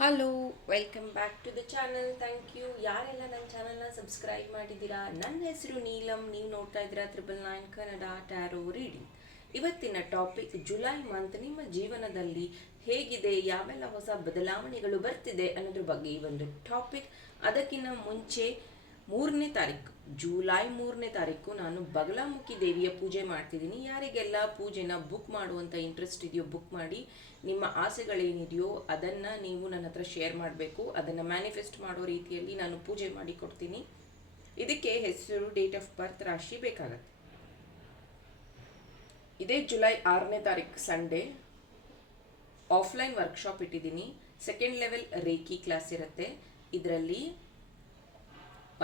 Hello, welcome back to the channel. Thank you ಯಾರೆಲ್ಲ ನನ್ನ ಚಾನಲ್ನ ಸಬ್ಸ್ಕ್ರೈಬ್ ಮಾಡಿದ್ದೀರಾ. ನನ್ನ ಹೆಸರು ನೀಲಂ, ನೀವು ನೋಡ್ತಾ ಇದ್ದೀರಾ 999 ಕನ್ನಡ ಟ್ಯಾರೋ ರೀಡಿಂಗ್. ಇವತ್ತಿನ ಟಾಪಿಕ್ ಜುಲೈ ಮಂತ್ ನಿಮ್ಮ ಜೀವನದಲ್ಲಿ ಹೇಗಿದೆ, ಯಾವೆಲ್ಲ ಹೊಸ ಬದಲಾವಣೆಗಳು ಬರ್ತಿದೆ ಅನ್ನೋದ್ರ ಬಗ್ಗೆ ಈ ಒಂದು ಟಾಪಿಕ್. ಅದಕ್ಕಿಂತ ಮುಂಚೆ 3ನೇ ತಾರೀಕು ಜುಲೈ 3ನೇ ತಾರೀಕು ನಾನು ಬಗಲಾಮುಖಿ ದೇವಿಯ ಪೂಜೆ ಮಾಡ್ತಿದ್ದೀನಿ. ಯಾರಿಗೆಲ್ಲ ಪೂಜೆನ ಬುಕ್ ಮಾಡುವಂಥ ಇಂಟ್ರೆಸ್ಟ್ ಇದೆಯೋ ಬುಕ್ ಮಾಡಿ. ನಿಮ್ಮ ಆಸೆಗಳೇನಿದೆಯೋ ಅದನ್ನು ನೀವು ನನ್ನ ಹತ್ರ ಶೇರ್ ಮಾಡಬೇಕು. ಅದನ್ನು ಮ್ಯಾನಿಫೆಸ್ಟ್ ಮಾಡೋ ರೀತಿಯಲ್ಲಿ ನಾನು ಪೂಜೆ ಮಾಡಿ ಕೊಡ್ತೀನಿ. ಇದಕ್ಕೆ ಹೆಸರು, ಡೇಟ್ ಆಫ್ ಬರ್ತ್, ರಾಶಿ ಬೇಕಾಗತ್ತೆ. ಇದೇ ಜುಲೈ 6ನೇ ತಾರೀಕು ಸಂಡೇ ಆಫ್ಲೈನ್ ವರ್ಕ್ಶಾಪ್ ಇಟ್ಟಿದ್ದೀನಿ. ಸೆಕೆಂಡ್ ಲೆವೆಲ್ ರೇಖಿ ಕ್ಲಾಸ್ ಇರುತ್ತೆ. ಇದರಲ್ಲಿ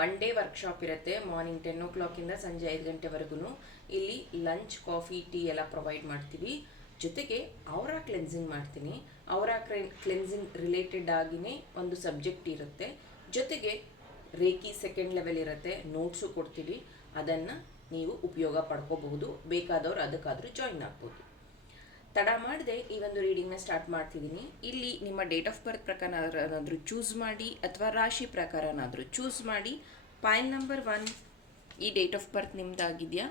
1 ಡೇ ವರ್ಕ್ಶಾಪ್ ಇರುತ್ತೆ. ಮಾರ್ನಿಂಗ್ 10 o'clock ಸಂಜೆ 5 ಗಂಟೆವರೆಗೂ. ಇಲ್ಲಿ ಲಂಚ್, ಕಾಫಿ, ಟೀ ಎಲ್ಲ ಪ್ರೊವೈಡ್ ಮಾಡ್ತೀವಿ. ಜೊತೆಗೆ ಔರಾ ಕ್ಲೆನ್ಸಿಂಗ್ ಮಾಡ್ತೀನಿ. ಔರಾ ಕ್ಲೆನ್ಸಿಂಗ್ ರಿಲೇಟೆಡ್ ಆಗಿನೇ ಒಂದು ಸಬ್ಜೆಕ್ಟ್ ಇರುತ್ತೆ. ಜೊತೆಗೆ ರೇಖಿ ಸೆಕೆಂಡ್ ಲೆವೆಲ್ ಇರುತ್ತೆ, ನೋಟ್ಸು ಕೊಡ್ತೀವಿ. ಅದನ್ನು ನೀವು ಉಪಯೋಗ ಪಡ್ಕೋಬಹುದು. ಬೇಕಾದವ್ರು ಅದಕ್ಕಾದರೂ ಜಾಯಿನ್ ಆಗ್ಬೋದು. ತಡ ಮಾಡದೆ ಈ ಒಂದು ರೀಡಿಂಗ್ನ ಸ್ಟಾರ್ಟ್ ಮಾಡ್ತಿದ್ದೀನಿ. ಇಲ್ಲಿ ನಿಮ್ಮ ಡೇಟ್ ಆಫ್ ಬರ್ತ್ ಪ್ರಕಾರನಾದರೂ ಚೂಸ್ ಮಾಡಿ ಅಥವಾ ರಾಶಿ ಪ್ರಕಾರನಾದರೂ ಚೂಸ್ ಮಾಡಿ. ಪೈಲ್ ನಂಬರ್ 1, ಈ ಡೇಟ್ ಆಫ್ ಬರ್ತ್ ನಿಮ್ಮದಾಗಿದೆಯಾ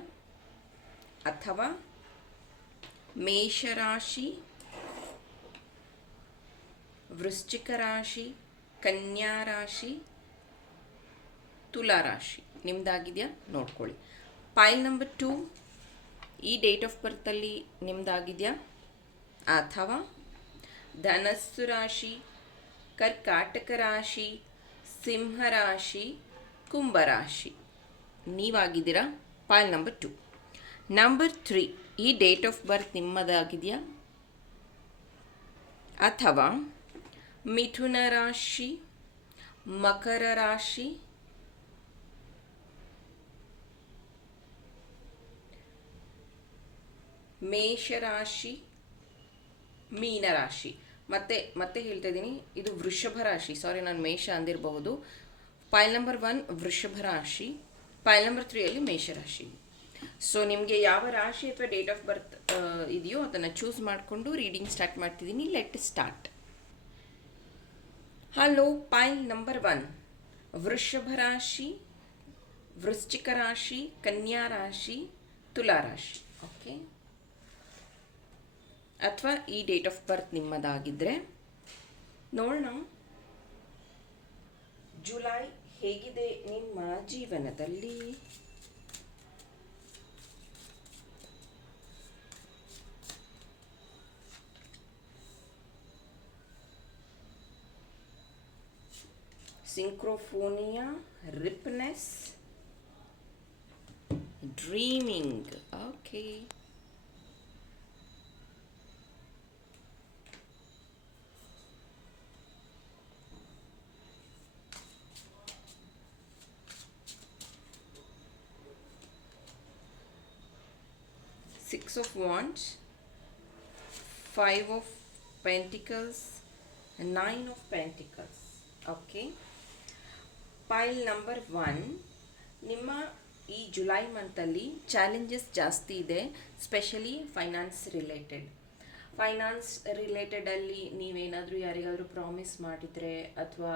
ಅಥವಾ ಮೇಷರಾಶಿ, ವೃಶ್ಚಿಕ ರಾಶಿ, ಕನ್ಯಾ ರಾಶಿ, ತುಲಾ ರಾಶಿ ನಿಮ್ಮದಾಗಿದೆಯಾ ನೋಡ್ಕೊಳ್ಳಿ. ಪೈಲ್ ನಂಬರ್ 2, ಈ ಡೇಟ್ ಆಫ್ ಬರ್ತಲ್ಲಿ ನಿಮ್ಮದಾಗಿದೆಯಾ ಅಥವಾ ಧನಸ್ಸು ರಾಶಿ, ಕರ್ಕಾಟಕ ರಾಶಿ, ಸಿಂಹರಾಶಿ, ಕುಂಭರಾಶಿ ನೀವಾಗಿದ್ದೀರಾ. ಪೈಲ್ ನಂಬರ್ 2. ನಂಬರ್ 3, ಈ ಡೇಟ್ ಆಫ್ ಬರ್ತ್ ನಿಮ್ಮದಾಗಿದೆಯಾ ಅಥವಾ ಮಿಥುನ ರಾಶಿ, ಮಕರ ರಾಶಿ, ಮೇಷರಾಶಿ, ಮೀನರಾಶಿ. ಮತ್ತೆ ಹೇಳ್ತಾ ಇದ್ದೀನಿ, ಇದು ವೃಷಭ ರಾಶಿ. ಸಾರಿ, ನಾನು ಮೇಷ ಅಂದಿರಬಹುದು. ಪೈಲ್ ನಂಬರ್ 1 ವೃಷಭ ರಾಶಿ, ಪೈಲ್ ನಂಬರ್ 3 ಮೇಷರಾಶಿ. ಸೊ ನಿಮಗೆ ಯಾವ ರಾಶಿ ಅಥವಾ ಡೇಟ್ ಆಫ್ ಬರ್ತ್ ಇದೆಯೋ ಅದನ್ನು ಚೂಸ್ ಮಾಡಿಕೊಂಡು ರೀಡಿಂಗ್ ಸ್ಟಾರ್ಟ್ ಮಾಡ್ತಿದ್ದೀನಿ. Let start. Hello, pile number 1 ವೃಷಭ ರಾಶಿ, ವೃಶ್ಚಿಕ ರಾಶಿ, ಕನ್ಯಾ ರಾಶಿ, ತುಲಾ ರಾಶಿ. ಓಕೆ, ಅಥವಾ ಈ ಡೇಟ್ ಆಫ್ ಬರ್ತ್ ನಿಮ್ಮದಾಗಿದ್ದರೆ ನೋಡೋಣ ಜುಲೈ ಹೇಗಿದೆ ನಿಮ್ಮ ಜೀವನದಲ್ಲಿ. ಸಿಂಕ್ರೋಫೋನಿಯಾ, ripeness, dreaming. Okay, Six of Wands, 5 of Pentacles, and 9 of Pentacles. Okay. ಪೈಲ್ number 1, ನಿಮ್ಮ ಈ ಜುಲೈ ಮಂತಲ್ಲಿ ಚಾಲೆಂಜಸ್ ಜಾಸ್ತಿ ಇದೆ. ಸ್ಪೆಷಲಿ ಫೈನಾನ್ಸ್ ರಿಲೇಟೆಡಲ್ಲಿ ನೀವೇನಾದರೂ ಯಾರಿಗಾದರೂ ಪ್ರಾಮಿಸ್ ಮಾಡಿದರೆ ಅಥವಾ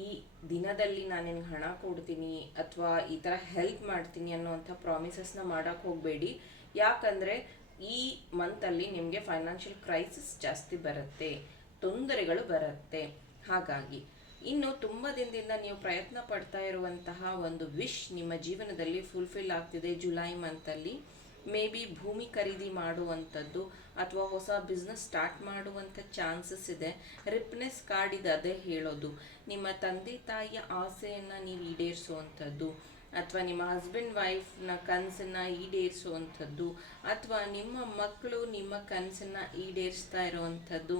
ಈ ದಿನದಲ್ಲಿ ನಾನೇನು ಹಣ ಕೊಡ್ತೀನಿ ಅಥವಾ ಈ ಥರ ಹೆಲ್ಪ್ ಮಾಡ್ತೀನಿ ಅನ್ನೋವಂಥ ಪ್ರಾಮಿಸಸ್ನ ಮಾಡೋಕ್ಕೆ ಹೋಗಬೇಡಿ. ಯಾಕಂದರೆ ಈ ಮಂತಲ್ಲಿ ನಿಮಗೆ ಫೈನಾನ್ಷಿಯಲ್ ಕ್ರೈಸಿಸ್ ಜಾಸ್ತಿ ಬರುತ್ತೆ, ತೊಂದರೆಗಳು ಬರುತ್ತೆ. ಹಾಗಾಗಿ ಇನ್ನು ತುಂಬ ದಿನದಿಂದ ನೀವು ಪ್ರಯತ್ನ ಪಡ್ತಾ ಇರುವಂತಹ ಒಂದು ವಿಶ್ ನಿಮ್ಮ ಜೀವನದಲ್ಲಿ ಫುಲ್ಫಿಲ್ ಆಗ್ತಿದೆ ಜುಲೈ ಮಂತಲ್ಲಿ. ಮೇ ಬಿ ಭೂಮಿ ಖರೀದಿ ಮಾಡುವಂಥದ್ದು ಅಥವಾ ಹೊಸ ಬಿಸ್ನೆಸ್ ಸ್ಟಾರ್ಟ್ ಮಾಡುವಂಥ ಚಾನ್ಸಸ್ ಇದೆ. ರಿಪ್ನೆಸ್ ಕಾರ್ಡ್ ಇದೆ, ಅದೇ ಹೇಳೋದು. ನಿಮ್ಮ ತಂದೆ ತಾಯಿಯ ಆಸೆಯನ್ನು ನೀವು ಈಡೇರಿಸುವಂಥದ್ದು ಅಥವಾ ನಿಮ್ಮ ಹಸ್ಬೆಂಡ್ ವೈಫ್ನ ಕನಸನ್ನು ಈಡೇರಿಸುವಂಥದ್ದು ಅಥವಾ ನಿಮ್ಮ ಮಕ್ಕಳು ನಿಮ್ಮ ಕನಸನ್ನು ಈಡೇರಿಸ್ತಾ ಇರುವಂಥದ್ದು.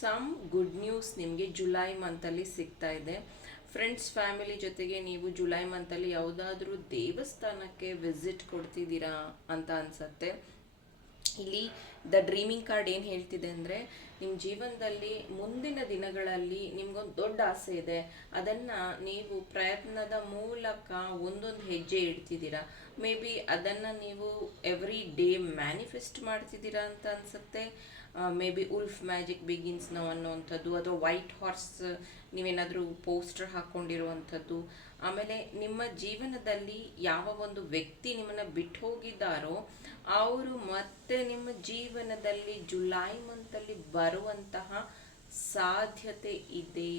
ಸಮ್ ಗುಡ್ ನ್ಯೂಸ್ ನಿಮಗೆ ಜುಲೈ ಮಂತಲ್ಲಿ ಸಿಗ್ತಾ ಇದೆ. ಫ್ರೆಂಡ್ಸ್, ಫ್ಯಾಮಿಲಿ ಜೊತೆಗೆ ನೀವು ಜುಲೈ ಮಂತಲ್ಲಿ ಯಾವುದಾದ್ರೂ ದೇವಸ್ಥಾನಕ್ಕೆ ವಿಸಿಟ್ ಕೊಡ್ತಿದ್ದೀರಾ ಅಂತ ಅನಿಸುತ್ತೆ. ಇಲ್ಲಿ ದ ಡ್ರೀಮಿಂಗ್ ಕಾರ್ಡ್ ಏನು ಹೇಳ್ತಿದೆ ಅಂದರೆ, ನಿಮ್ಮ ಜೀವನದಲ್ಲಿ ಮುಂದಿನ ದಿನಗಳಲ್ಲಿ ನಿಮ್ಗೊಂದು ದೊಡ್ಡ ಆಸೆ ಇದೆ. ಅದನ್ನು ನೀವು ಪ್ರಯತ್ನದ ಮೂಲಕ ಒಂದೊಂದು ಹೆಜ್ಜೆ ಇಡ್ತಿದ್ದೀರಾ. ಮೇ ಬಿ ಅದನ್ನು ನೀವು ಎವ್ರಿ ಡೇ ಮ್ಯಾನಿಫೆಸ್ಟ್ ಮಾಡ್ತಿದ್ದೀರಾ ಅಂತ ಅನಿಸುತ್ತೆ. May be wolf magic begins ನಾವು ಅನ್ನೋವಂಥದ್ದು, ಅಥವಾ ವೈಟ್ ಹಾರ್ಸ್ ನೀವೇನಾದರೂ ಪೋಸ್ಟರ್ ಹಾಕ್ಕೊಂಡಿರುವಂಥದ್ದು. ಆಮೇಲೆ ನಿಮ್ಮ ಜೀವನದಲ್ಲಿ ಯಾವ ಒಂದು ವ್ಯಕ್ತಿ ನಿಮ್ಮನ್ನು ಬಿಟ್ಟು ಹೋಗಿದ್ದಾರೋ ಅವರು ಮತ್ತೆ ನಿಮ್ಮ ಜೀವನದಲ್ಲಿ ಜುಲೈ ಮಂತಲ್ಲಿ ಬರುವಂತಹ ಸಾಧ್ಯತೆ ಇದೆ.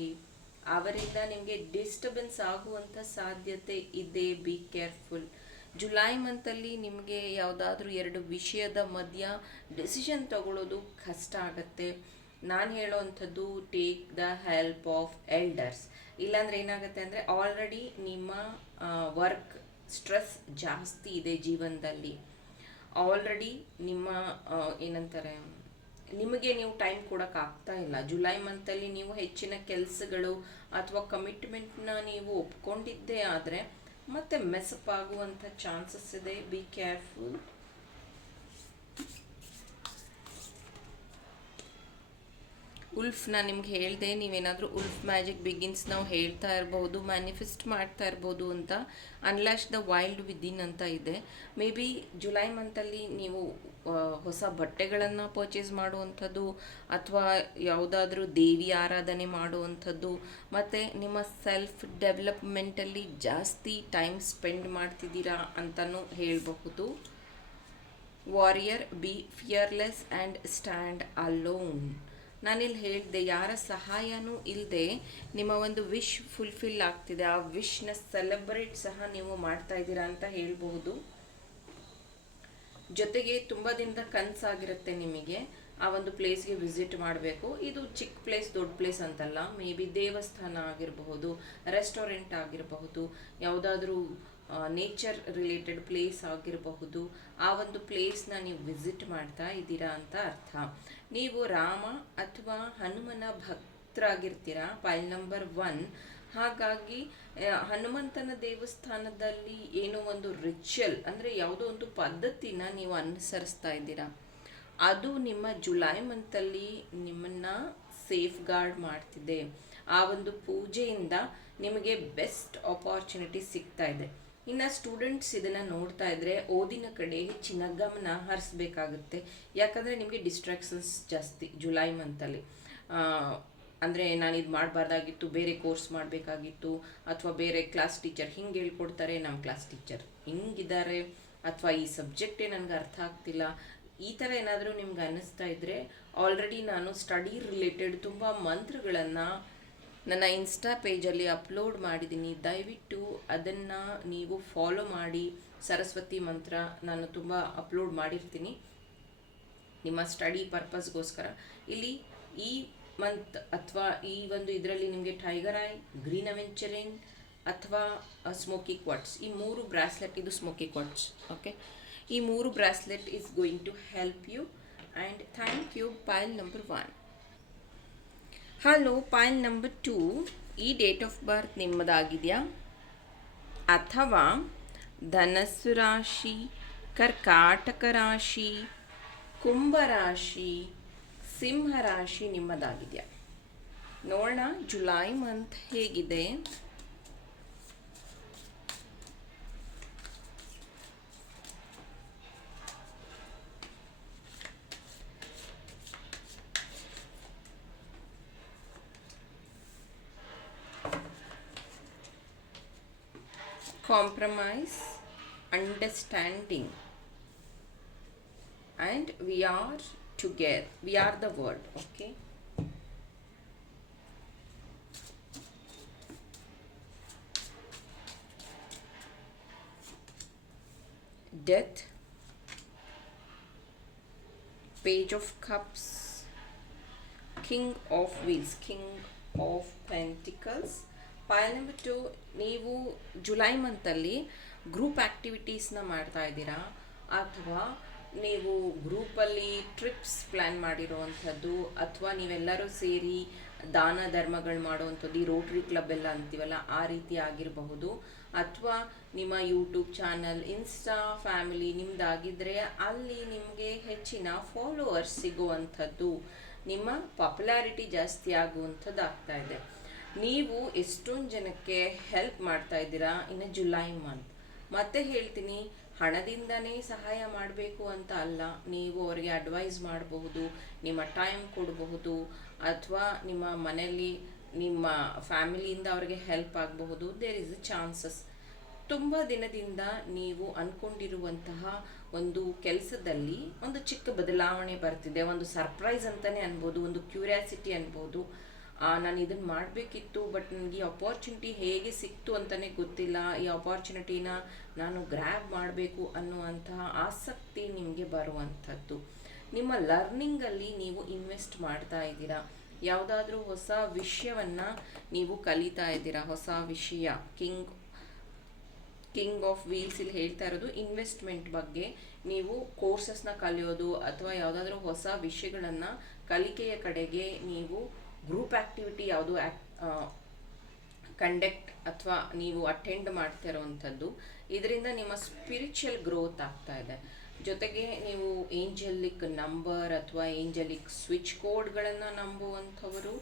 ಅವರಿಂದ ನಿಮಗೆ ಡಿಸ್ಟರ್ಬೆನ್ಸ್ ಆಗುವಂಥ ಸಾಧ್ಯತೆ ಇದೆ. Be careful. ಜುಲೈ ಮಂತಲ್ಲಿ ನಿಮಗೆ ಯಾವುದಾದ್ರೂ ಎರಡು ವಿಷಯದ ಮಧ್ಯ ಡಿಸಿಷನ್ ತಗೊಳ್ಳೋದು ಕಷ್ಟ ಆಗುತ್ತೆ. ನಾನು ಹೇಳೋವಂಥದ್ದು take the help of elders. ಇಲ್ಲಾಂದರೆ ಏನಾಗುತ್ತೆ ಅಂದರೆ ಆಲ್ರೆಡಿ ನಿಮ್ಮ ವರ್ಕ್ ಸ್ಟ್ರೆಸ್ ಜಾಸ್ತಿ ಇದೆ ಜೀವನದಲ್ಲಿ. ಆಲ್ರೆಡಿ ನಿಮ್ಮ ಏನಂತಾರೆ, ನಿಮಗೆ ನೀವು ಟೈಮ್ ಕೊಡೋಕ್ಕಾಗ್ತಾ ಇಲ್ಲ. ಜುಲೈ ಮಂತಲ್ಲಿ ನೀವು ಹೆಚ್ಚಿನ ಕೆಲಸಗಳು ಅಥವಾ ಕಮಿಟ್ಮೆಂಟ್ನ ನೀವು ಒಪ್ಕೊಂಡಿದ್ದೇ ಆದರೆ ಮತ್ತೆ ಮೆಸಪ್ ಆಗುವಂಥ ಚಾನ್ಸಸ್ ಇದೆ. Be careful. ಉಲ್ಫ್ ನಾನು ನಿಮ್ಗೆ ಹೇಳಿದೆ, ನೀವೇನಾದರೂ ಉಲ್ಫ್ ಮ್ಯಾಜಿಕ್ ಬಿಗಿನ್ಸ್ ನಾವು ಹೇಳ್ತಾ ಇರಬಹುದು, ಮ್ಯಾನಿಫೆಸ್ಟ್ ಮಾಡ್ತಾ ಇರ್ಬೋದು ಅಂತ. ಅನ್ಲ್ಯಾಶ್ ದ ವೈಲ್ಡ್ ವಿದಿನ್ ಅಂತ ಇದೆ. ಮೇ ಬಿ ಜುಲೈ ಮಂತಲ್ಲಿ ನೀವು ಹೊಸ ಬಟ್ಟೆಗಳನ್ನು ಪರ್ಚೇಸ್ ಮಾಡುವಂಥದ್ದು, ಅಥವಾ ಯಾವುದಾದ್ರೂ ದೇವಿ ಆರಾಧನೆ ಮಾಡುವಂಥದ್ದು, ಮತ್ತು ನಿಮ್ಮ ಸೆಲ್ಫ್ ಡೆವಲಪ್ಮೆಂಟಲ್ಲಿ ಜಾಸ್ತಿ ಟೈಮ್ ಸ್ಪೆಂಡ್ ಮಾಡ್ತಿದ್ದೀರಾ ಅಂತಲೂ ಹೇಳಬಹುದು. Warrior, be fearless and stand alone. ನಾನಿಲ್ಲಿ ಹೇಳಿದೆ, ಯಾರ ಸಹಾಯನೂ ಇಲ್ಲದೆ ನಿಮ್ಮ ಒಂದು ವಿಶ್ ಫುಲ್ಫಿಲ್ ಆಗ್ತಿದೆ. ಆ ವಿಶ್ನ ಸೆಲೆಬ್ರೇಟ್ ಸಹ ನೀವು ಮಾಡ್ತಾ ಇದ್ದೀರಾ ಅಂತ ಹೇಳಬಹುದು. ಜೊತೆಗೆ ತುಂಬ ದಿನದ ಕನಸಾಗಿರುತ್ತೆ ನಿಮಗೆ ಆ ಒಂದು ಪ್ಲೇಸ್ಗೆ ವಿಸಿಟ್ ಮಾಡಬೇಕು. ಇದು ಚಿಕ್ಕ ಪ್ಲೇಸ್ ದೊಡ್ಡ ಪ್ಲೇಸ್ ಅಂತಲ್ಲ. ಮೇ ಬಿ ದೇವಸ್ಥಾನ ಆಗಿರಬಹುದು, ರೆಸ್ಟೋರೆಂಟ್ ಆಗಿರಬಹುದು, ಯಾವುದಾದ್ರೂ ನೇಚರ್ ರಿಲೇಟೆಡ್ ಪ್ಲೇಸ್ ಆಗಿರಬಹುದು. ಆ ಒಂದು ಪ್ಲೇಸ್ನ ನೀವು ವಿಸಿಟ್ ಮಾಡ್ತಾ ಇದ್ದೀರಾ ಅಂತ ಅರ್ಥ. ನೀವು ರಾಮ ಅಥವಾ ಹನುಮನ ಭಕ್ತರಾಗಿರ್ತೀರಾ, ಪೈಲ್ ನಂಬರ್ 1. ಹಾಗಾಗಿ ಹನುಮಂತನ ದೇವಸ್ಥಾನದಲ್ಲಿ ಏನೋ ಒಂದು ರಿಚುವಲ್ ಅಂದರೆ ಯಾವುದೋ ಒಂದು ಪದ್ಧತಿನ ನೀವು ಅನುಸರಿಸ್ತಾ ಇದ್ದೀರಾ. ಅದು ನಿಮ್ಮ ಜುಲೈ ಮಂತಲ್ಲಿ ನಿಮ್ಮನ್ನು ಸೇಫ್ ಗಾರ್ಡ್ ಮಾಡ್ತಿದೆ. ಆ ಒಂದು ಪೂಜೆಯಿಂದ ನಿಮಗೆ ಬೆಸ್ಟ್ ಆಪರ್ಚುನಿಟಿ ಸಿಗ್ತಾ ಇದೆ. ಇನ್ನು ಸ್ಟೂಡೆಂಟ್ಸ್ ಇದನ್ನು ನೋಡ್ತಾ ಇದ್ದರೆ ಓದಿನ ಕಡೆ ಹೆಚ್ಚಿನ ಗಮನ ಹರಿಸ್ಬೇಕಾಗುತ್ತೆ. ಯಾಕಂದರೆ ನಿಮಗೆ ಡಿಸ್ಟ್ರಾಕ್ಷನ್ಸ್ ಜಾಸ್ತಿ ಜುಲೈ ಮಂತಲ್ಲಿ. ಅಂದರೆ ನಾನು ಇದು ಮಾಡಬಾರ್ದಾಗಿತ್ತು, ಬೇರೆ ಕೋರ್ಸ್ ಮಾಡಬೇಕಾಗಿತ್ತು, ಅಥವಾ ಬೇರೆ ಕ್ಲಾಸ್ ಟೀಚರ್ ಹಿಂಗೆ ಹೇಳ್ಕೊಡ್ತಾರೆ, ನಮ್ಮ ಕ್ಲಾಸ್ ಟೀಚರ್ ಹಿಂಗಿದ್ದಾರೆ, ಅಥವಾ ಈ ಸಬ್ಜೆಕ್ಟೇ ನನಗೆ ಅರ್ಥ ಆಗ್ತಿಲ್ಲ, ಈ ಥರ ಏನಾದರೂ ನಿಮ್ಗೆ ಅನ್ನಿಸ್ತಾ ಇದ್ದರೆ, ಆಲ್ರೆಡಿ ನಾನು ಸ್ಟಡಿ ರಿಲೇಟೆಡ್ ತುಂಬ ಮಂತ್ರಗಳನ್ನು ನನ್ನ ಇನ್ಸ್ಟಾ ಪೇಜಲ್ಲಿ ಅಪ್ಲೋಡ್ ಮಾಡಿದ್ದೀನಿ. ದಯವಿಟ್ಟು ಅದನ್ನು ನೀವು ಫಾಲೋ ಮಾಡಿ. ಸರಸ್ವತಿ ಮಂತ್ರ ನಾನು ತುಂಬ ಅಪ್ಲೋಡ್ ಮಾಡಿರ್ತೀನಿ ನಿಮ್ಮ ಸ್ಟಡಿ ಪರ್ಪಸ್ಗೋಸ್ಕರ. ಇಲ್ಲಿ ಈ ಮಂತ್ ಅಥವಾ ಈ ಒಂದು ಇದರಲ್ಲಿ ನಿಮಗೆ ಟೈಗರ್ ಐ, ಗ್ರೀನ್ ಅವೆಂಚರಿನ್ ಅಥವಾ ಸ್ಮೋಕಿ ಕ್ವಾರ್ಟ್ಸ್, ಈ 3 ಬ್ರಾಸ್ಲೆಟ್, ಇದು ಸ್ಮೋಕಿ ಕ್ವಾರ್ಟ್ಸ್. ಓಕೆ, ಈ 3 bracelet is going to help you. And thank you. Pile number 1. Hello, pile number 2. ಈ ಡೇಟ್ ಆಫ್ ಬರ್ತ್ ನಿಮ್ಮದಾಗಿದೆಯಾ? ಅಥವಾ ಧನಸ್ಸು ರಾಶಿ, ಕರ್ಕಾಟಕ ರಾಶಿ, ಕುಂಭರಾಶಿ, ಸಿಂಹ ರಾಶಿ ನಿಮ್ಮದಾಗಿದೆಯಾ? ನೋಡೋಣ ಜುಲೈ ಮಂತ್ ಹೇಗಿದೆ. Compromise, understanding, and we are together. We are the world. Okay. Death, Page of Cups, King of Wheels, King of Pentacles. ಪೈಲ್ number 2. ನೀವು ಜುಲೈ ಮಂತಲ್ಲಿ ಗ್ರೂಪ್ ಆ್ಯಕ್ಟಿವಿಟೀಸ್ನ ಮಾಡ್ತಾ ಇದ್ದೀರಾ, ಅಥವಾ ನೀವು ಗ್ರೂಪಲ್ಲಿ ಟ್ರಿಪ್ಸ್ ಪ್ಲ್ಯಾನ್ ಮಾಡಿರೋವಂಥದ್ದು, ಅಥವಾ ನೀವೆಲ್ಲರೂ ಸೇರಿ ದಾನ ಧರ್ಮಗಳು ಮಾಡುವಂಥದ್ದು, ಈ ರೋಟ್ರಿ ಕ್ಲಬ್ ಎಲ್ಲ ಅಂತೀವಲ್ಲ ಆ ರೀತಿ ಆಗಿರಬಹುದು. ಅಥವಾ ನಿಮ್ಮ ಯೂಟ್ಯೂಬ್ ಚಾನಲ್, ಇನ್ಸ್ಟಾ ಫ್ಯಾಮಿಲಿ ನಿಮ್ಮದಾಗಿದ್ದರೆ ಅಲ್ಲಿ ನಿಮಗೆ ಹೆಚ್ಚಿನ ಫಾಲೋವರ್ಸ್ ಸಿಗುವಂಥದ್ದು, ನಿಮ್ಮ ಪಾಪ್ಯುಲಾರಿಟಿ ಜಾಸ್ತಿ ಆಗುವಂಥದ್ದು ಆಗ್ತಾ ಇದೆ. ನೀವು ಎಷ್ಟೊಂದು ಜನಕ್ಕೆ ಹೆಲ್ಪ್ ಮಾಡ್ತಾ ಇದ್ದೀರಾ ಇನ್ನು ಜುಲೈ ಮಂತ್. ಮತ್ತೆ ಹೇಳ್ತೀನಿ, ಹಣದಿಂದನೇ ಸಹಾಯ ಮಾಡಬೇಕು ಅಂತ ಅಲ್ಲ, ನೀವು ಅವರಿಗೆ ಅಡ್ವೈಸ್ ಮಾಡಬಹುದು, ನಿಮ್ಮ ಟೈಮ್ ಕೊಡಬಹುದು, ಅಥವಾ ನಿಮ್ಮ ಮನೆಯಲ್ಲಿ ನಿಮ್ಮ ಫ್ಯಾಮಿಲಿಯಿಂದ ಅವರಿಗೆ ಹೆಲ್ಪ್ ಆಗಬಹುದು. There is a chances. ತುಂಬ ದಿನದಿಂದ ನೀವು ಅಂದ್ಕೊಂಡಿರುವಂತಹ ಒಂದು ಕೆಲಸದಲ್ಲಿ ಒಂದು ಚಿಕ್ಕ ಬದಲಾವಣೆ ಬರ್ತಿದೆ, ಒಂದು ಸರ್ಪ್ರೈಸ್ ಅಂತಲೇ ಅನ್ಬೋದು, ಒಂದು ಕ್ಯೂರಿಯಾಸಿಟಿ ಅನ್ಬೋದು. ನಾನು ಇದನ್ನು ಮಾಡಬೇಕಿತ್ತು, ಬಟ್ ನನಗೆ ಈ ಅಪಾರ್ಚುನಿಟಿ ಹೇಗೆ ಸಿಕ್ತು ಅಂತಲೇ ಗೊತ್ತಿಲ್ಲ, ಈ ಅಪಾರ್ಚುನಿಟಿನ ನಾನು ಗ್ರ್ಯಾಬ್ ಮಾಡಬೇಕು ಅನ್ನುವಂತಹ ಆಸಕ್ತಿ ನಿಮಗೆ ಬರುವಂಥದ್ದು. ನಿಮ್ಮ ಲರ್ನಿಂಗಲ್ಲಿ ನೀವು ಇನ್ವೆಸ್ಟ್ ಮಾಡ್ತಾ ಇದ್ದೀರಾ, ಯಾವುದಾದ್ರೂ ಹೊಸ ವಿಷಯವನ್ನು ನೀವು ಕಲಿತಾ ಇದ್ದೀರಾ, ಹೊಸ ವಿಷಯ. ಕಿಂಗ್ ಆಫ್ ವೀಲ್ಸ್ ಇಲ್ಲಿ ಹೇಳ್ತಾ ಇರೋದು ಇನ್ವೆಸ್ಟ್ಮೆಂಟ್ ಬಗ್ಗೆ. ನೀವು ಕೋರ್ಸಸ್ನ ಕಲಿಯೋದು ಅಥವಾ ಯಾವುದಾದ್ರೂ ಹೊಸ ವಿಷಯಗಳನ್ನು ಕಲಿಕೆಯ ಕಡೆಗೆ ನೀವು ಗ್ರೂಪ್ ಆ್ಯಕ್ಟಿವಿಟಿ ಯಾವುದು ಕಂಡಕ್ಟ್ ಅಥವಾ ನೀವು ಅಟೆಂಡ್ ಮಾಡ್ತಾ ಇರೋವಂಥದ್ದು, ಇದರಿಂದ ನಿಮ್ಮ ಸ್ಪಿರಿಚುವಲ್ ಗ್ರೋತ್ ಆಗ್ತಾ ಇದೆ. ಜೊತೆಗೆ ನೀವು ಏಂಜಲಿಕ್ ನಂಬರ್ ಅಥವಾ ಏಂಜಲಿಕ್ ಸ್ವಿಚ್ ಕೋಡ್ಗಳನ್ನು ನಂಬುವಂಥವರು.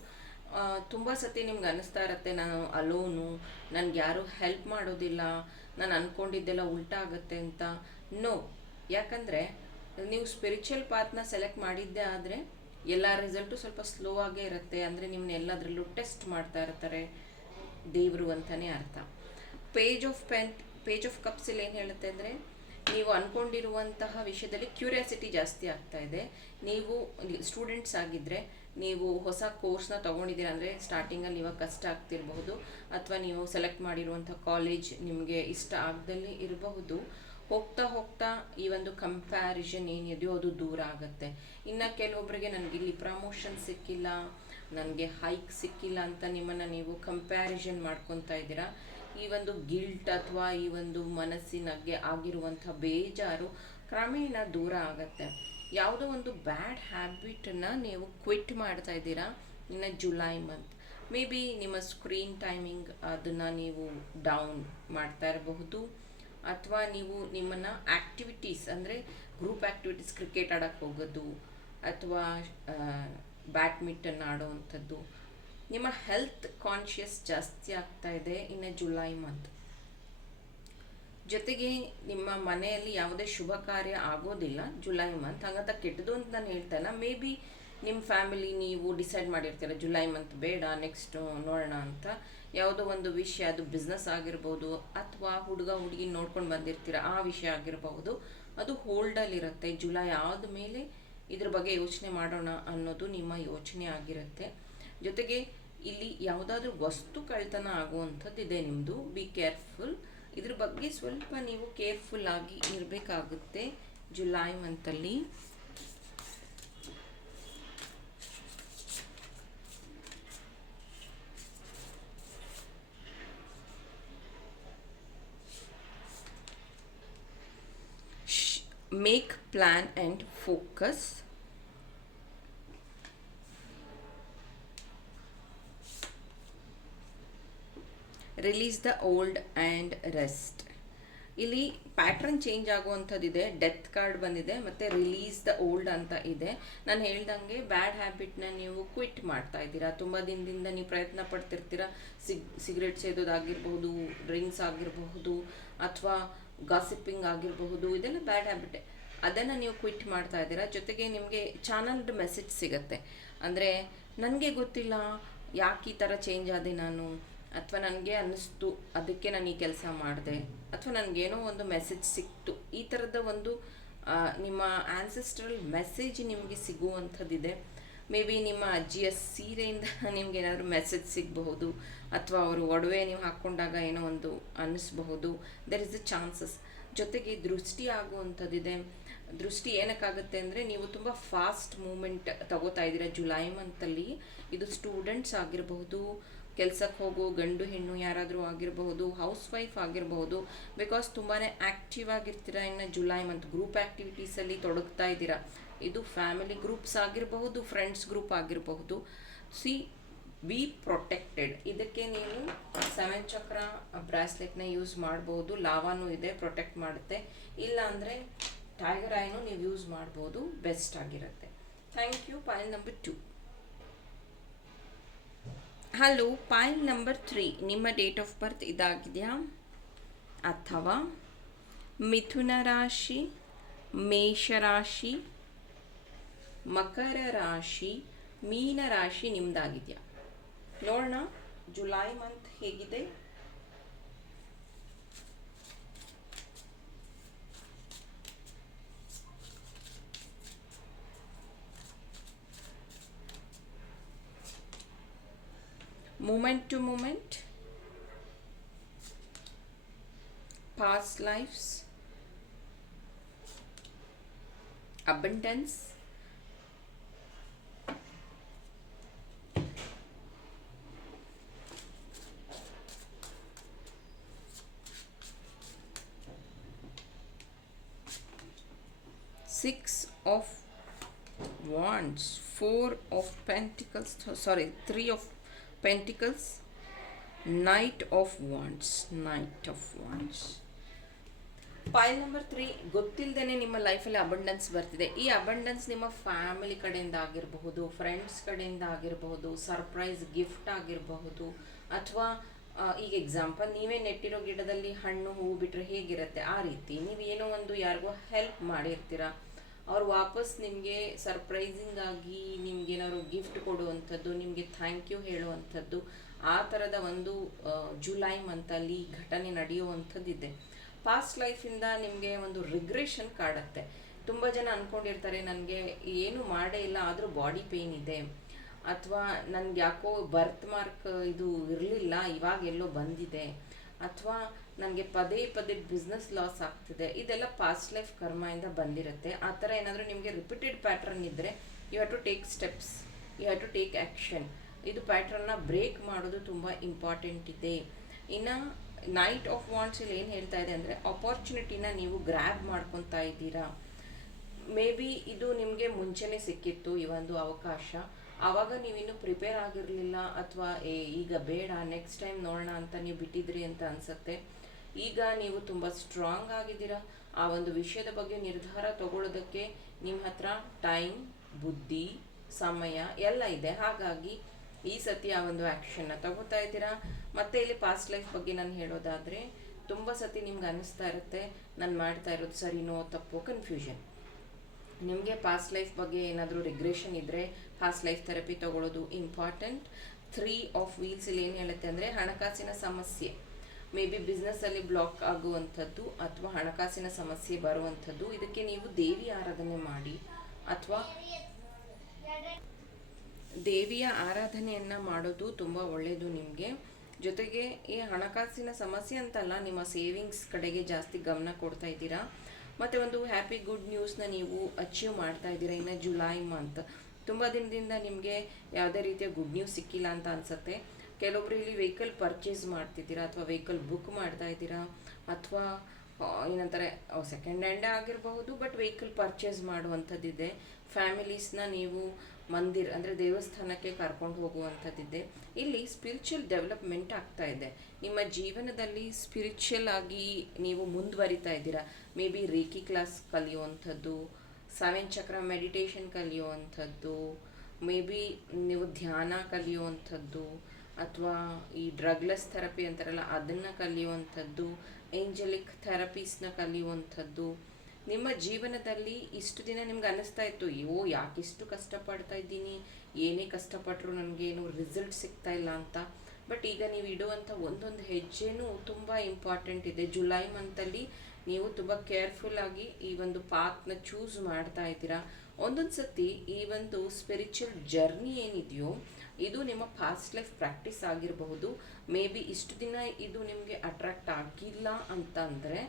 ತುಂಬ ಸತಿ ನಿಮ್ಗೆ ಅನ್ನಿಸ್ತಾ ಇರುತ್ತೆ, ನಾನು ಅಲೋನು, ನನಗೆ ಯಾರೂ ಹೆಲ್ಪ್ ಮಾಡೋದಿಲ್ಲ, ನಾನು ಅಂದ್ಕೊಂಡಿದ್ದೆಲ್ಲ ಉಲ್ಟಾ ಆಗುತ್ತೆ ಅಂತ. ನೋ, ಯಾಕಂದರೆ ನೀವು ಸ್ಪಿರಿಚುವಲ್ ಪಾತ್ನ ಸೆಲೆಕ್ಟ್ ಮಾಡಿದ್ದೇ ಆದರೆ ಎಲ್ಲ ರಿಸಲ್ಟು ಸ್ವಲ್ಪ ಸ್ಲೋ ಆಗೇ ಇರುತ್ತೆ. ಅಂದರೆ ನಿಮ್ಮನ್ನ ಎಲ್ಲದರಲ್ಲೂ ಟೆಸ್ಟ್ ಮಾಡ್ತಾ ಇರ್ತಾರೆ ದೇವರು ಅಂತಲೇ ಅರ್ಥ. ಪೇಜ್ ಆಫ್ ಕಪ್ಸ್ ಇಲ್ಲಿ ಏನು ಹೇಳುತ್ತೆ ಅಂದರೆ, ನೀವು ಅಂದ್ಕೊಂಡಿರುವಂತಹ ವಿಷಯದಲ್ಲಿ ಕ್ಯೂರಿಯಾಸಿಟಿ ಜಾಸ್ತಿ ಆಗ್ತಾ ಇದೆ. ನೀವು ಸ್ಟೂಡೆಂಟ್ಸ್ ಆಗಿದ್ದರೆ ನೀವು ಹೊಸ ಕೋರ್ಸ್ನ ತೊಗೊಂಡಿದ್ದೀರ ಅಂದರೆ ಸ್ಟಾರ್ಟಿಂಗಲ್ಲಿ ಇವಾಗ ಕಷ್ಟ ಆಗ್ತಿರಬಹುದು, ಅಥವಾ ನೀವು ಸೆಲೆಕ್ಟ್ ಮಾಡಿರುವಂಥ ಕಾಲೇಜ್ ನಿಮಗೆ ಇಷ್ಟ ಆಗದಲ್ಲಿ ಇರಬಹುದು. ಹೋಗ್ತಾ ಹೋಗ್ತಾ ಈ ಒಂದು ಕಂಪ್ಯಾರಿಸನ್ ಏನಿದೆಯೋ ಅದು ದೂರ ಆಗುತ್ತೆ. ಇನ್ನು ಕೆಲವೊಬ್ಬರಿಗೆ ನನಗಿಲ್ಲಿ ಪ್ರಮೋಷನ್ ಸಿಕ್ಕಿಲ್ಲ, ನನಗೆ ಹೈಕ್ ಸಿಕ್ಕಿಲ್ಲ ಅಂತ ನಿಮ್ಮನ್ನು ನೀವು ಕಂಪ್ಯಾರಿಸನ್ ಮಾಡ್ಕೊತಾ ಇದ್ದೀರಾ. ಈ ಒಂದು ಗಿಲ್ಟ್ ಅಥವಾ ಈ ಒಂದು ಮನಸ್ಸಿನಗೆ ಆಗಿರುವಂಥ ಬೇಜಾರು ಕ್ರಮೇಣ ದೂರ ಆಗುತ್ತೆ. ಯಾವುದೋ ಒಂದು ಬ್ಯಾಡ್ ಹ್ಯಾಬಿಟನ್ನು ನೀವು ಕ್ವಿಟ್ ಮಾಡ್ತಾ ಇದ್ದೀರಾ ಇನ್ನು ಜುಲೈ ಮಂತ್. ಮೇ ಬಿ ನಿಮ್ಮ ಸ್ಕ್ರೀನ್ ಟೈಮಿಂಗ್ ಅದನ್ನು ನೀವು ಡೌನ್ ಮಾಡ್ತಾ ಇರಬಹುದು, ಅಥವಾ ನೀವು ನಿಮ್ಮನ್ನು ಆ್ಯಕ್ಟಿವಿಟೀಸ್ ಅಂದರೆ ಗ್ರೂಪ್ ಆ್ಯಕ್ಟಿವಿಟೀಸ್, ಕ್ರಿಕೆಟ್ ಆಡೋಕ್ಕೆ ಹೋಗೋದು ಅಥವಾ ಬ್ಯಾಡ್ಮಿಂಟನ್ ಆಡೋವಂಥದ್ದು. ನಿಮ್ಮ ಹೆಲ್ತ್ ಕಾನ್ಷಿಯಸ್ ಜಾಸ್ತಿ ಆಗ್ತಾ ಇದೆ ಇನ್ನು ಜುಲೈ ಮಂತ್. ಜೊತೆಗೆ ನಿಮ್ಮ ಮನೆಯಲ್ಲಿ ಯಾವುದೇ ಶುಭ ಕಾರ್ಯ ಆಗೋದಿಲ್ಲ ಜುಲೈ ಮಂತ್. ಹಾಗಂತ ಕೆಟ್ಟದು ಅಂತ ನಾನು ಹೇಳ್ತಾ ಇಲ್ಲ. ಮೇ ಬಿ ನಿಮ್ಮ ಫ್ಯಾಮಿಲಿ ನೀವು ಡಿಸೈಡ್ ಮಾಡಿರ್ತೀರ ಜುಲೈ ಮಂತ್ ಬೇಡ, ನೆಕ್ಸ್ಟು ನೋಡೋಣ ಅಂತ. ಯಾವುದೋ ಒಂದು ವಿಷಯ, ಅದು ಬಿಸ್ನೆಸ್ ಆಗಿರ್ಬೋದು ಅಥವಾ ಹುಡುಗ ಹುಡುಗಿ ನೋಡ್ಕೊಂಡು ಬಂದಿರ್ತೀರ ಆ ವಿಷಯ ಆಗಿರಬಹುದು, ಅದು ಹೋಲ್ಡಲ್ಲಿರುತ್ತೆ. ಜುಲೈ ಆದಮೇಲೆ ಇದ್ರ ಬಗ್ಗೆ ಯೋಚನೆ ಮಾಡೋಣ ಅನ್ನೋದು ನಿಮ್ಮ ಯೋಚನೆ ಆಗಿರುತ್ತೆ. ಜೊತೆಗೆ ಇಲ್ಲಿ ಯಾವುದಾದ್ರೂ ವಸ್ತು ಕಳ್ತನ ಆಗುವಂಥದ್ದಿದೆ ನಿಮ್ಮದು. Be careful. ಇದ್ರ ಬಗ್ಗೆ ಸ್ವಲ್ಪ ನೀವು ಕೇರ್ಫುಲ್ ಆಗಿ ಇರಬೇಕಾಗುತ್ತೆ July ಮಂತಲ್ಲಿ. Make plan and focus. Release the old and rest. ಇಲ್ಲಿ ಪ್ಯಾಟ್ರನ್ ಚೇಂಜ್ ಆಗುವಂಥದ್ದಿದೆ. ಡೆತ್ ಕಾರ್ಡ್ ಬಂದಿದೆ ಮತ್ತು ರಿಲೀಸ್ ದ ಓಲ್ಡ್ ಅಂತ ಇದೆ. ನಾನು ಹೇಳ್ದಂಗೆ ಬ್ಯಾಡ್ ಹ್ಯಾಬಿಟ್ನ ನೀವು ಕ್ವಿಟ್ ಮಾಡ್ತಾ ಇದ್ದೀರಾ. ತುಂಬ ದಿನದಿಂದ ನೀವು ಪ್ರಯತ್ನ ಪಡ್ತಿರ್ತೀರ. ಸಿಗರೇಟ್ ಸೇದೋದಾಗಿರ್ಬಹುದು, ಡ್ರಿಂಕ್ಸ್ ಆಗಿರಬಹುದು, ಅಥವಾ ಗಾಸಿಪ್ಪಿಂಗ್ ಆಗಿರಬಹುದು, ಇದೆಲ್ಲ ಬ್ಯಾಡ್ ಹ್ಯಾಬಿಟೆ. ಅದನ್ನು ನೀವು ಕ್ವಿಟ್ ಮಾಡ್ತಾ ಇದ್ದೀರಾ. ಜೊತೆಗೆ ನಿಮಗೆ ಚಾನಲ್ಡ್ ಮೆಸೇಜ್ ಸಿಗುತ್ತೆ. ಅಂದರೆ ನನಗೆ ಗೊತ್ತಿಲ್ಲ ಯಾಕೆ ಈ ಥರ ಚೇಂಜ್ ಆದೆ ನಾನು, ಅಥವಾ ನನಗೆ ಅನ್ನಿಸ್ತು ಅದಕ್ಕೆ ನಾನು ಈ ಕೆಲಸ ಮಾಡಿದೆ, ಅಥವಾ ನನಗೇನೋ ಒಂದು ಮೆಸೇಜ್ ಸಿಕ್ತು. ಈ ಥರದ ಒಂದು ನಿಮ್ಮ ಆನ್ಸೆಸ್ಟ್ರಲ್ ಮೆಸೇಜ್ ನಿಮಗೆ ಸಿಗುವಂಥದ್ದಿದೆ. ಮೇ ಬಿ ನಿಮ್ಮ ಅಜ್ಜಿಯ ಸೀರೆಯಿಂದ ನಿಮ್ಗೆ ಏನಾದರೂ ಮೆಸೇಜ್ ಸಿಗಬಹುದು, ಅಥವಾ ಅವರು ಒಡವೆ ನೀವು ಹಾಕ್ಕೊಂಡಾಗ ಏನೋ ಒಂದು ಅನ್ನಿಸ್ಬಹುದು. There is a chances. ಜೊತೆಗೆ ದೃಷ್ಟಿ ಆಗುವಂಥದ್ದಿದೆ. ದೃಷ್ಟಿ ಏನಕ್ಕಾಗುತ್ತೆ ಅಂದರೆ, ನೀವು ತುಂಬ ಫಾಸ್ಟ್ ಮೂಮೆಂಟ್ ತಗೋತಾ ಇದ್ದೀರಾ ಜುಲೈ ಮಂತಲ್ಲಿ. ಇದು ಸ್ಟೂಡೆಂಟ್ಸ್ ಆಗಿರಬಹುದು, ಕೆಲಸಕ್ಕೆ ಹೋಗೋ ಗಂಡು ಹೆಣ್ಣು ಯಾರಾದರೂ ಆಗಿರಬಹುದು, ಹೌಸ್ ವೈಫ್ ಆಗಿರಬಹುದು. ಬಿಕಾಸ್ ತುಂಬಾ ಆ್ಯಕ್ಟಿವ್ ಆಗಿರ್ತೀರ ಇನ್ನು ಜುಲೈ ಮಂತ್. ಗ್ರೂಪ್ ಆ್ಯಕ್ಟಿವಿಟೀಸಲ್ಲಿ ತೊಡಗ್ತಾ ಇದ್ದೀರಾ. ಇದು ಫ್ಯಾಮಿಲಿ ಗ್ರೂಪ್ಸ್ ಆಗಿರಬಹುದು, ಫ್ರೆಂಡ್ಸ್ ಗ್ರೂಪ್ ಆಗಿರಬಹುದು. B protected. ಇದಕ್ಕೆ ನೀವು 7 ಚಕ್ರ ಬ್ರಾಸ್ಲೆಟ್ನ ಯೂಸ್ ಮಾಡ್ಬೋದು. ಲಾವಾನೂ ಇದೆ, ಪ್ರೊಟೆಕ್ಟ್ ಮಾಡುತ್ತೆ. ಇಲ್ಲ ಅಂದರೆ ಟೈಗರ್ ಐನು ನೀವು ಯೂಸ್ ಮಾಡ್ಬೋದು, ಬೆಸ್ಟ್ ಆಗಿರುತ್ತೆ. Thank you. Pile number 2. Hello, pile number 3. ನಿಮ್ಮ ಡೇಟ್ ಆಫ್ ಬರ್ತ್ ಇದಾಗಿದೆಯಾ, ಅಥವಾ ಮಿಥುನ ರಾಶಿ, ಮೇಷರಾಶಿ, ಮಕರ ರಾಶಿ, ಮೀನ ರಾಶಿ ನಿಮ್ದಾಗಿದೆಯಾ ನೋಡೋಣ. ಜುಲೈ ಮಂತ್ ಹೇಗಿದೆ. Moment to moment, past lives, abundance, Six of Wands, Four of Pentacles, sorry, Three of Pentacles, Knight of Wands, Knight of Wands. Payal number 3, ಗೊತ್ತಿಲ್ಲದೇ ನಿಮ್ಮ ಲೈಫಲ್ಲಿ ಅಬಂಡೆನ್ಸ್ ಬರ್ತಿದೆ. ಈ ಅಬಂಡೆನ್ಸ್ ನಿಮ್ಮ ಫ್ಯಾಮಿಲಿ ಕಡೆಯಿಂದ ಆಗಿರಬಹುದು, ಫ್ರೆಂಡ್ಸ್ ಕಡೆಯಿಂದ ಆಗಿರಬಹುದು, ಸರ್ಪ್ರೈಸ್ ಗಿಫ್ಟ್ ಆಗಿರಬಹುದು, ಅಥವಾ ಈಗ ಎಕ್ಸಾಂಪಲ್ ನೀವೇ ನೆಟ್ಟಿರೋ ಗಿಡದಲ್ಲಿ ಹಣ್ಣು ಹೂವು ಬಿಟ್ಟರೆ ಹೇಗಿರುತ್ತೆ ಆ ರೀತಿ ನೀವು ಏನೋ ಒಂದು ಯಾರಿಗೋ ಹೆಲ್ಪ್ ಮಾಡಿರ್ತೀರ, ಅವ್ರು ವಾಪಸ್ ನಿಮಗೆ ಸರ್ಪ್ರೈಸಿಂಗ್ ಆಗಿ ನಿಮ್ಗೇನಾದ್ರು ಗಿಫ್ಟ್ ಕೊಡುವಂಥದ್ದು, ನಿಮಗೆ ಥ್ಯಾಂಕ್ ಯು ಹೇಳುವಂಥದ್ದು, ಆ ಥರದ ಒಂದು ಜುಲೈ ಮಂತಲ್ಲಿ ಘಟನೆ ನಡೆಯುವಂಥದ್ದಿದೆ. ಪಾಸ್ಟ್ ಲೈಫಿಂದ ನಿಮಗೆ ಒಂದು ರಿಗ್ರೆಷನ್ ಕಾಡುತ್ತೆ. ತುಂಬ ಜನ ಅಂದ್ಕೊಂಡಿರ್ತಾರೆ ನನಗೆ ಏನು ಮಾಡೇ ಇಲ್ಲ ಆದರೂ ಬಾಡಿ ಪೇಯ್ನ್ ಇದೆ, ಅಥವಾ ನನಗೆ ಯಾಕೋ ಬರ್ತ್ ಮಾರ್ಕ್ ಇದು ಇರಲಿಲ್ಲ ಇವಾಗ ಎಲ್ಲೋ ಬಂದಿದೆ, ಅಥವಾ ನನಗೆ ಪದೇ ಪದೇ ಬಿಸ್ನೆಸ್ ಲಾಸ್ ಆಗ್ತಿದೆ. ಇದೆಲ್ಲ ಪಾಸ್ಟ್ ಲೈಫ್ ಕರ್ಮದಿಂದ ಬಂದಿರುತ್ತೆ. ಆ ಥರ ಏನಾದರೂ ನಿಮಗೆ ರಿಪೀಟೆಡ್ ಪ್ಯಾಟ್ರನ್ ಇದ್ದರೆ you have to take steps, you have to take action. ಇದು ಪ್ಯಾಟ್ರನ್ನ ಬ್ರೇಕ್ ಮಾಡೋದು ತುಂಬ ಇಂಪಾರ್ಟೆಂಟ್ ಇದೆ. ಇನ್ನು ನೈಟ್ ಆಫ್ ವಾಂಡ್ಸ್ ಇಲ್ಲಿ ಏನು ಹೇಳ್ತಾ ಇದೆ ಅಂದರೆ ಆಪರ್ಚುನಿಟಿನ ನೀವು ಗ್ರ್ಯಾಬ್ ಮಾಡ್ಕೊತಾ ಇದ್ದೀರಾ. ಮೇ ಬಿ ಇದು ನಿಮಗೆ ಮುಂಚೆನೇ ಸಿಕ್ಕಿತ್ತು ಈ ಒಂದು ಅವಕಾಶ, ಆವಾಗ ನೀವಿನ್ನೂ ಪ್ರಿಪೇರ್ ಆಗಿರಲಿಲ್ಲ, ಅಥವಾ ಈಗ ಬೇಡ ನೆಕ್ಸ್ಟ್ ಟೈಮ್ ನೋಡೋಣ ಅಂತ ನೀವು ಬಿಟ್ಟಿದ್ರಿ ಅಂತ ಅನಿಸುತ್ತೆ. ಈಗ ನೀವು ತುಂಬ ಸ್ಟ್ರಾಂಗ್ ಆಗಿದ್ದೀರಾ. ಆ ಒಂದು ವಿಷಯದ ಬಗ್ಗೆ ನಿರ್ಧಾರ ತಗೊಳ್ಳೋದಕ್ಕೆ ನಿಮ್ಮ ಹತ್ರ ಟೈಮ್, ಬುದ್ಧಿ, ಸಮಯ ಎಲ್ಲ ಇದೆ. ಹಾಗಾಗಿ ಈ ಸತಿ ಆ ಒಂದು ಆ್ಯಕ್ಷನ್ನ ತಗೋತಾ ಇದ್ದೀರಾ. ಮತ್ತು ಇಲ್ಲಿ ಪಾಸ್ಟ್ ಲೈಫ್ ಬಗ್ಗೆ ನಾನು ಹೇಳೋದಾದರೆ ತುಂಬ ಸತಿ ನಿಮ್ಗೆ ಅನ್ನಿಸ್ತಾ ಇರುತ್ತೆ ನಾನು ಮಾಡ್ತಾ ಇರೋದು ಸರಿನೋ ತಪ್ಪೋ, ಕನ್ಫ್ಯೂಷನ್. ನಿಮಗೆ ಪಾಸ್ಟ್ ಲೈಫ್ ಬಗ್ಗೆ ಏನಾದರೂ ರಿಗ್ರೆಷನ್ ಇದ್ದರೆ ಪಾಸ್ಟ್ ಲೈಫ್ ಥೆರಪಿ ತಗೊಳ್ಳೋದು ಇಂಪಾರ್ಟೆಂಟ್. 3 ಆಫ್ ವೀಲ್ಸ್ ಇಲ್ಲಿ ಏನು ಹೇಳುತ್ತೆ ಅಂದರೆ ಹಣಕಾಸಿನ ಸಮಸ್ಯೆ, ಮೇ ಬಿ ಬಿಸ್ನೆಸ್ಸಲ್ಲಿ ಬ್ಲಾಕ್ ಆಗುವಂಥದ್ದು ಅಥವಾ ಹಣಕಾಸಿನ ಸಮಸ್ಯೆ ಬರುವಂಥದ್ದು. ಇದಕ್ಕೆ ನೀವು ದೇವಿ ಆರಾಧನೆ ಮಾಡಿ, ಅಥವಾ ದೇವಿಯ ಆರಾಧನೆಯನ್ನು ಮಾಡೋದು ತುಂಬ ಒಳ್ಳೆಯದು ನಿಮಗೆ. ಜೊತೆಗೆ ಈ ಹಣಕಾಸಿನ ಸಮಸ್ಯೆ ಅಂತಲ್ಲ, ನಿಮ್ಮ ಸೇವಿಂಗ್ಸ್ ಕಡೆಗೆ ಜಾಸ್ತಿ ಗಮನ ಕೊಡ್ತಾ ಇದ್ದೀರಾ. ಮತ್ತು ಒಂದು ಹ್ಯಾಪಿ ಗುಡ್ ನ್ಯೂಸ್ನ ನೀವು ಅಚೀವ್ ಮಾಡ್ತಾ ಇದ್ದೀರಾ. ಇನ್ನು ಜುಲೈ ಮಂತ್ ತುಂಬ ದಿನದಿಂದ ನಿಮಗೆ ಯಾವುದೇ ರೀತಿಯ ಗುಡ್ ನ್ಯೂಸ್ ಸಿಕ್ಕಿಲ್ಲ ಅಂತ ಅನಿಸುತ್ತೆ. ಕೆಲವೊಬ್ರು ಇಲ್ಲಿ ವೆಹಿಕಲ್ ಪರ್ಚೇಸ್ ಮಾಡ್ತಿದ್ದೀರಾ, ಅಥವಾ ವೆಹಿಕಲ್ ಬುಕ್ ಮಾಡ್ತಾ ಇದ್ದೀರಾ, ಅಥವಾ ಏನಂತಾರೆ ಸೆಕೆಂಡ್ ಹ್ಯಾಂಡೇ ಆಗಿರಬಹುದು, ಬಟ್ ವೆಹಿಕಲ್ ಪರ್ಚೇಸ್ ಮಾಡುವಂಥದ್ದಿದೆ. ಫ್ಯಾಮಿಲೀಸ್ನ ನೀವು ಮಂದಿರ ಅಂದರೆ ದೇವಸ್ಥಾನಕ್ಕೆ ಕರ್ಕೊಂಡು ಹೋಗುವಂಥದ್ದಿದೆ. ಇಲ್ಲಿ ಸ್ಪಿರಿಚುವಲ್ ಡೆವಲಪ್ಮೆಂಟ್ ಆಗ್ತಾ ಇದೆ. ನಿಮ್ಮ ಜೀವನದಲ್ಲಿ ಸ್ಪಿರಿಚುವಲ್ ಆಗಿ ನೀವು ಮುಂದುವರಿತಾ ಇದ್ದೀರಾ. ಮೇ ಬಿ ರೇಕಿ ಕ್ಲಾಸ್ ಕಲಿಯುವಂಥದ್ದು, 7 ಚಕ್ರ ಮೆಡಿಟೇಷನ್ ಕಲಿಯುವಂಥದ್ದು, ಮೇ ಬಿ ನೀವು ಧ್ಯಾನ ಕಲಿಯುವಂಥದ್ದು, ಅಥವಾ ಈ ಡ್ರಗ್ಲೆಸ್ ಥೆರಪಿ ಅಂತಾರಲ್ಲ ಅದನ್ನು ಕಲಿಯುವಂಥದ್ದು, ಏಂಜಲಿಕ್ ಥೆರಪೀಸ್ನ ಕಲಿಯುವಂಥದ್ದು. ನಿಮ್ಮ ಜೀವನದಲ್ಲಿ ಇಷ್ಟು ದಿನ ನಿಮ್ಗೆ ಅನ್ನಿಸ್ತಾ ಇತ್ತು ಯಾಕಿಷ್ಟು ಕಷ್ಟಪಡ್ತಾ ಇದ್ದೀನಿ, ಏನೇ ಕಷ್ಟಪಟ್ಟರು ನನಗೇನು ರಿಸಲ್ಟ್ ಸಿಗ್ತಾ ಇಲ್ಲ ಅಂತ. ಬಟ್ ಈಗ ನೀವು ಇಡುವಂಥ ಒಂದೊಂದು ಹೆಜ್ಜೆನೂ ತುಂಬ ಇಂಪಾರ್ಟೆಂಟ್ ಇದೆ. ಜುಲೈ ಮಂತಲ್ಲಿ ನೀವು ತುಂಬ ಕೇರ್ಫುಲ್ಲಾಗಿ ಈ ಒಂದು ಪಾತ್ನ ಚೂಸ್ ಮಾಡ್ತಾ ಇದ್ದೀರಾ. ಒಂದೊಂದು ಸತಿ ಈ ಒಂದು ಸ್ಪಿರಿಚುವಲ್ ಜರ್ನಿ ಏನಿದೆಯೋ ಇದು ನಿಮ್ಮ ಪಾಸ್ಟ್ ಲೈಫ್ ಪ್ರಾಕ್ಟೀಸ್ ಆಗಿರಬಹುದು. ಮೇ ಬಿ ಇಷ್ಟು ದಿನ ಇದು ನಿಮಗೆ ಅಟ್ರಾಕ್ಟ್ ಆಗಿಲ್ಲ ಅಂತ ಅಂದರೆ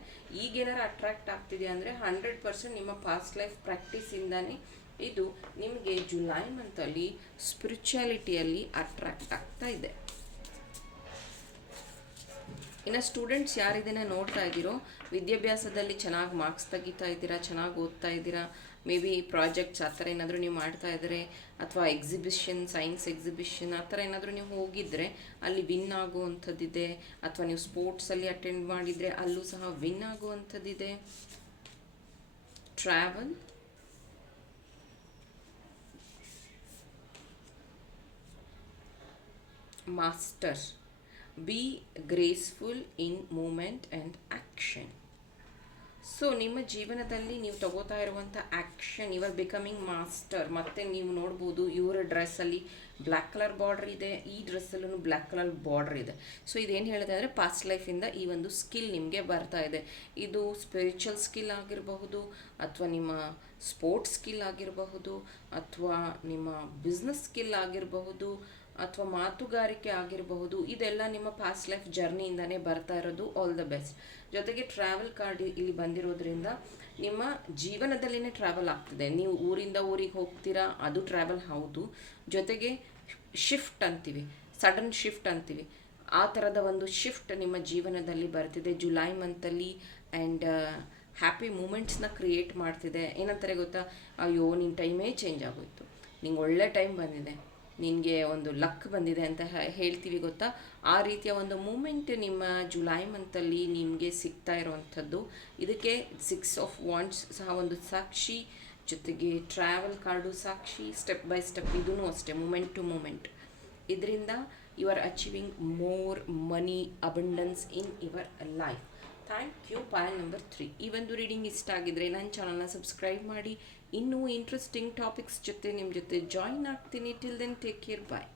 ಈಗೇನಾರು ಅಟ್ರಾಕ್ಟ್ ಆಗ್ತಿದೆ ಅಂದರೆ 100% ನಿಮ್ಮ ಪಾಸ್ಟ್ ಲೈಫ್ ಪ್ರಾಕ್ಟೀಸಿಂದನೇ ಇದು ನಿಮಗೆ ಜುಲೈ ಮಂತಲ್ಲಿ ಸ್ಪಿರಿಚುಯಾಲಿಟಿಯಲ್ಲಿ ಅಟ್ರಾಕ್ಟ್ ಆಗ್ತಾ ಇದೆ. ಇನ್ನು ಸ್ಟೂಡೆಂಟ್ಸ್ ಯಾರಿದನ್ನು ನೋಡ್ತಾ ಇದ್ದೀರೋ ವಿದ್ಯಾಭ್ಯಾಸದಲ್ಲಿ ಚೆನ್ನಾಗಿ ಮಾರ್ಕ್ಸ್ ತೆಗಿತಾ ಇದ್ದೀರಾ, ಚೆನ್ನಾಗಿ ಓದ್ತಾ ಇದ್ದೀರಾ, ಮೇ ಬಿ ಪ್ರಾಜೆಕ್ಟ್ಸ್ ಆ ಥರ ಏನಾದರೂ ನೀವು ಮಾಡ್ತಾ ಇದ್ದರೆ, ಅಥವಾ ಎಕ್ಸಿಬಿಷನ್, ಸೈನ್ಸ್ ಎಕ್ಸಿಬಿಷನ್ ಆ ಥರ ಏನಾದರೂ ನೀವು ಹೋಗಿದ್ದರೆ ಅಲ್ಲಿ ವಿನ್ ಆಗುವಂಥದ್ದಿದೆ, ಅಥವಾ ನೀವು ಸ್ಪೋರ್ಟ್ಸಲ್ಲಿ ಅಟೆಂಡ್ ಮಾಡಿದರೆ ಅಲ್ಲೂ ಸಹ ವಿನ್ ಆಗುವಂಥದ್ದಿದೆ. Travel, master, be graceful in movement and action. So ನಿಮ್ಮ ಜೀವನದಲ್ಲಿ ನೀವು ತಗೋತಾ ಇರುವಂಥ action, you are becoming master. ಮತ್ತು ನೀವು ನೋಡ್ಬೋದು ಇವರ ಡ್ರೆಸ್ಸಲ್ಲಿ ಬ್ಲ್ಯಾಕ್ ಕಲರ್ ಬಾರ್ಡ್ರ್ ಇದೆ, ಈ ಡ್ರೆಸ್ಸಲ್ಲೂ ಬ್ಲ್ಯಾಕ್ ಕಲರ್ ಬಾರ್ಡ್ರ್ ಇದೆ. ಸೊ ಇದೇನು ಹೇಳಿದೆ ಅಂದರೆ ಪಾಸ್ಟ್ ಲೈಫಿಂದ ಈ ಒಂದು ಸ್ಕಿಲ್ ನಿಮಗೆ ಬರ್ತಾ ಇದೆ. ಇದು ಸ್ಪಿರಿಚುವಲ್ ಸ್ಕಿಲ್ ಆಗಿರಬಹುದು, ಅಥವಾ ನಿಮ್ಮ ಸ್ಪೋರ್ಟ್ಸ್ ಸ್ಕಿಲ್ ಆಗಿರಬಹುದು, ಅಥವಾ ನಿಮ್ಮ ಬಿಸ್ನೆಸ್ ಸ್ಕಿಲ್ ಆಗಿರಬಹುದು, ಅಥವಾ ಮಾತುಗಾರಿಕೆ ಆಗಿರಬಹುದು. ಇದೆಲ್ಲ ನಿಮ್ಮ ಪಾಸ್ಟ್ ಲೈಫ್ ಜರ್ನಿಯಿಂದನೇ ಬರ್ತಾ ಇರೋದು. All the best. ಜೊತೆಗೆ ಟ್ರಾವೆಲ್ ಕಾರ್ಡ್ ಇಲ್ಲಿ ಬಂದಿರೋದ್ರಿಂದ ನಿಮ್ಮ ಜೀವನದಲ್ಲಿನೇ ಟ್ರಾವೆಲ್ ಆಗ್ತಿದೆ. ನೀವು ಊರಿಂದ ಊರಿಗೆ ಹೋಗ್ತೀರಾ, ಅದು ಟ್ರಾವೆಲ್ ಹೌದು. ಜೊತೆಗೆ ಶಿಫ್ಟ್ ಅಂತೀವಿ, ಸಡನ್ ಶಿಫ್ಟ್ ಅಂತೀವಿ, ಆ ಥರದ ಒಂದು ಶಿಫ್ಟ್ ನಿಮ್ಮ ಜೀವನದಲ್ಲಿ ಬರ್ತಿದೆ ಜುಲೈ ಮಂತಲ್ಲಿ. ಆ್ಯಂಡ್ ಹ್ಯಾಪಿ ಮೂಮೆಂಟ್ಸ್ನ ಕ್ರಿಯೇಟ್ ಮಾಡ್ತಿದೆ. ಏನಂತಾರೆ ಗೊತ್ತಾ, ಅಯ್ಯೋ ನಿನ್ನ ಟೈಮೇ ಚೇಂಜ್ ಆಗೋಯ್ತು, ನಿಂಗೆ ಒಳ್ಳೆ ಟೈಮ್ ಬಂದಿದೆ, ನಿನಗೆ ಒಂದು ಲಕ್ ಬಂದಿದೆ ಅಂತ ಹೇಳ್ತೀವಿ ಗೊತ್ತಾ. ಆ ರೀತಿಯ ಒಂದು ಮೂಮೆಂಟ್ ನಿಮ್ಮ ಜುಲೈ ಮಂತಲ್ಲಿ ನಿಮಗೆ ಸಿಗ್ತಾ ಇರೋವಂಥದ್ದು. ಇದಕ್ಕೆ 6 ಆಫ್ ವಾಂಡ್ಸ್ ಸಹ ಒಂದು ಸಾಕ್ಷಿ, ಜೊತೆಗೆ ಟ್ರಾವೆಲ್ ಕಾರ್ಡು ಸಾಕ್ಷಿ, ಸ್ಟೆಪ್ ಬೈ ಸ್ಟೆಪ್ ಇದೂ ಅಷ್ಟೇ, ಮೂಮೆಂಟ್ ಟು ಮೂಮೆಂಟ್. ಇದರಿಂದ you are achieving more money abundance in your life. Thank you. Pile number 3. ಈ ಒಂದು ರೀಡಿಂಗ್ ಇಷ್ಟ ಆಗಿದ್ರೆ ನನ್ನ ಚಾನಲ್ನ ಸಬ್ಸ್ಕ್ರೈಬ್ ಮಾಡಿ. ಇನ್ನೂ ಇಂಟ್ರೆಸ್ಟಿಂಗ್ ಟಾಪಿಕ್ಸ್ ಜೊತೆ ನಿಮ್ಮ ಜೊತೆ ಜಾಯಿನ್ ಆಗ್ತೀನಿ. ಟಿಲ್ ದೆನ್ ಟೇಕ್ ಕೇರ್, ಬಾಯ್.